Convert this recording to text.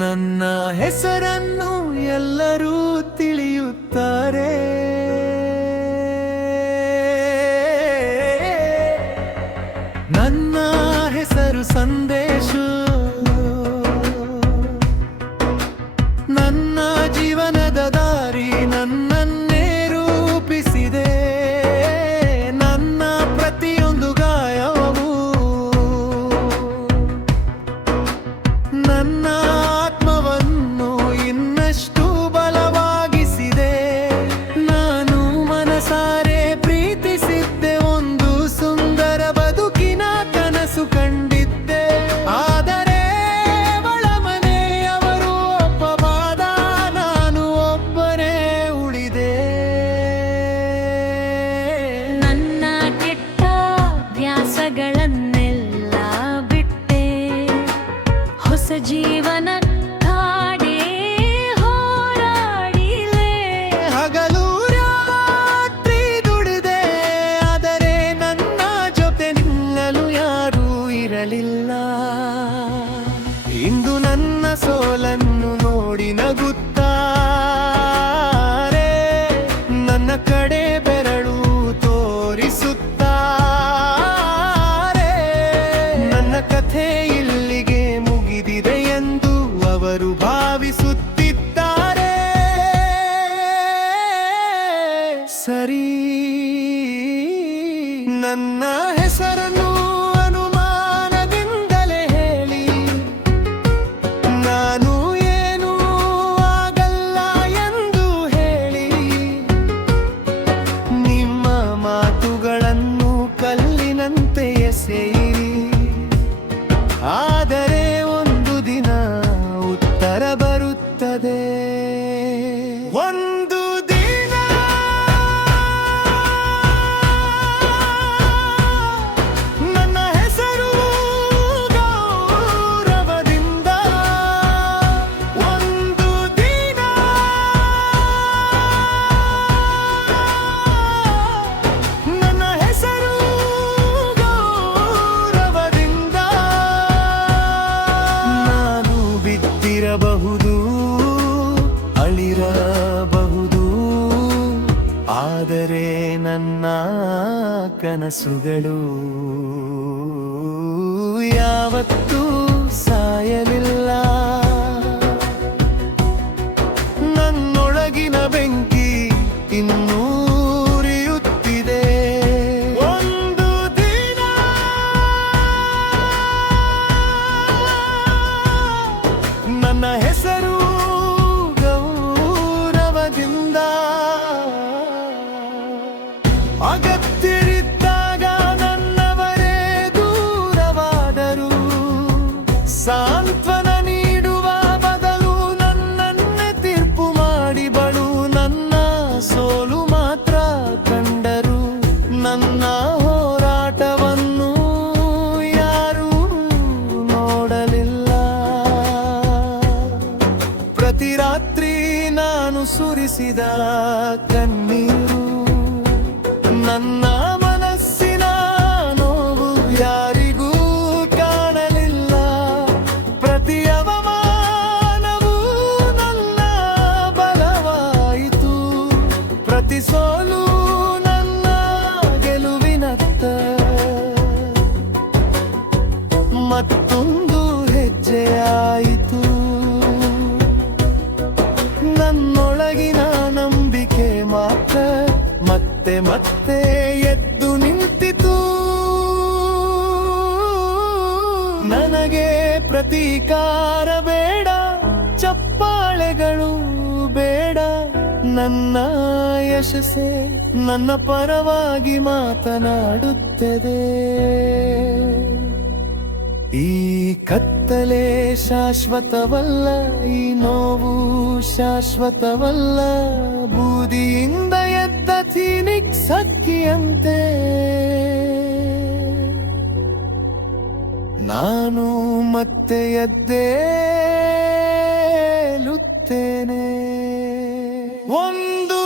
ನನ್ನ ಹೆಸರನ್ನು ಎಲ್ಲರೂ ತಿಳಿಯುತ್ತಾರೆ. ನನ್ನ ಹೆಸರು ಸಂದೇಶ, ನನ್ನ ಜೀವನದ ದಾರಿ ನನ್ನನ್ನೇ ರೂಪಿಸಿದೆ. ನನ್ನ ಪ್ರತಿಯೊಂದು ಗಾಯವು ನನ್ನ ಆತ್ಮವನ್ನು ಇನ್ನಷ್ಟು ಬಲವಾಗಿಸಿದೆ. ನಾನು ಮನಸಾರೆ ಪ್ರೀತಿಸಿದ್ದೆ, ಒಂದು ಸುಂದರ ಬದುಕಿನ ಕನಸು ಕಂಡಿದ್ದೆ. ಆದರೆ ಅವಳ ಮನೆಯವರು ಒಪ್ಪಬಾದ, ನಾನು ಒಬ್ಬನೇ ಉಳಿದೆ. ನನ್ನ ಕೆಟ್ಟ ವ್ಯಾಸಗಳನ್ನೆಲ್ಲ ಬಿಟ್ಟೆ, ಹೊಸ ಜೀವನ ಕಾಡೆ ಹೋರಾಡಿಲೆ. ಹಗಲು ರಾತ್ರಿ ದುಡಿದೆ, ಆದರೆ ನನ್ನ ಜೊತೆ ನಿಲ್ಲಲು ಯಾರೂ ಇರಲಿಲ್ಲ. ಇಂದು ನನ್ನ ಸೋಲನ್ನು ನೋಡಿ ನಗುತ್ತಾರೆ, ನನ್ನ ಕಡೆ ಬೆರಳು ತೋರಿಸುತ್ತಾರೆ. ನನ್ನ ಕಥೆ ಇಲ್ಲಿಗೆ ಮುಗಿದಿದೆ ಎಂದು ಅವರು ಭಾವಿಸುತ್ತಿದ್ದಾರೆ. ಸರಿ, ನನ್ನ ಹೆಸರನ್ನು ಅನುಮಾನದಿಂದಲೇ ಹೇಳಿ, ನಾನು ಏನೂ ಆಗಲ್ಲ ಎಂದು ಹೇಳಿ. ನಿಮ್ಮ ಮಾತುಗಳನ್ನು ಕಲ್ಲಿನಂತೆ ಎಸೆಯಿರಿ, ಆದರೆ ಒಂದು ದಿನ ಉತ್ತರ ಬರುತ್ತದೆ. ಒಂದು ದಿನ ನನ್ನ ಹೆಸರು ಗೌರವದಿಂದ, ಒಂದು ದಿನ ನನ್ನ ಹೆಸರು ಗೌರವದಿಂದ. ನಾನು ಬಿದ್ದಿರಬಹುದು, ಅಳಿರಬಹುದು, ಆದರೆ ನನ್ನ ಕನಸುಗಳು ಯಾವತ್ತೂ ಸಾಯಲಿಲ್ಲ. ನನ್ನೊಳಗಿನ ಬೆಂಕಿ ಇನ್ನೂ ಉರಿಯುತ್ತಿದೆ. ಒಂದು ದಿನ ನನ್ನ ಹೆಸರು ಗೌರವದಿಂದ. ಅಗತ್ಯರಿದ್ದಾಗ ನನ್ನವರೇ ದೂರವಾದರು, ಸಾಂತ್ವನ ನೀಡುವ ಬದಲು ನನ್ನನ್ನೇ ತೀರ್ಪು ಮಾಡಿ ಬಳು. ನನ್ನ ಸೋಲು ಮಾತ್ರ ಕಂಡರು, ನನ್ನ ಹೋರಾಟವನ್ನು ಯಾರೂ ನೋಡಲಿಲ್ಲ. ಪ್ರತಿ ರಾತ್ರಿ ನಾನು ಸುರಿಸಿದ ಕಣ್ಣೀರು, ನನ್ನ ಮನಸ್ಸಿನ ನೋವು ಯಾರಿಗೂ ಕಾಣಲಿಲ್ಲ. ಪ್ರತಿ ಅವಮಾನವೂ ನನ್ನ ಬಲವಾಯಿತು, ಪ್ರತಿ ಸೋಲು ನನ್ನ ಗೆಲುವಿನತ್ತ. ಮತ್ತೊಂದು ಹೆಜ್ಜೆಯಾಯಿತು, ನನ್ನೊಳಗಿನ ನಂಬಿಕೆ ಮಾತ್ರ ಮತ್ತೆ ಮತ್ತೆ ಎದ್ದು ನಿಂತಿತು. ನನಗೆ ಪ್ರತೀಕಾರ ಬೇಡ, ಚಪ್ಪಾಳೆಗಳು ಬೇಡ, ನನ್ನ ಯಶಸ್ಸೇ ನನ್ನ ಪರವಾಗಿ ಮಾತನಾಡುತ್ತದೆ. ಈ ಕತ್ತಲೆ ಶಾಶ್ವತವಲ್ಲ, ಈ ನೋವು ಶಾಶ್ವತವಲ್ಲ, ಬೂದಿಯಿಂದ ಎದ್ದ ಫೀನಿಕ್ಸ್ ಹಕ್ಕಿಯಂತೆ ನಾನು ಮತ್ತೆ ಎದ್ದೇಳುತ್ತೇನೆ. ಒಂದು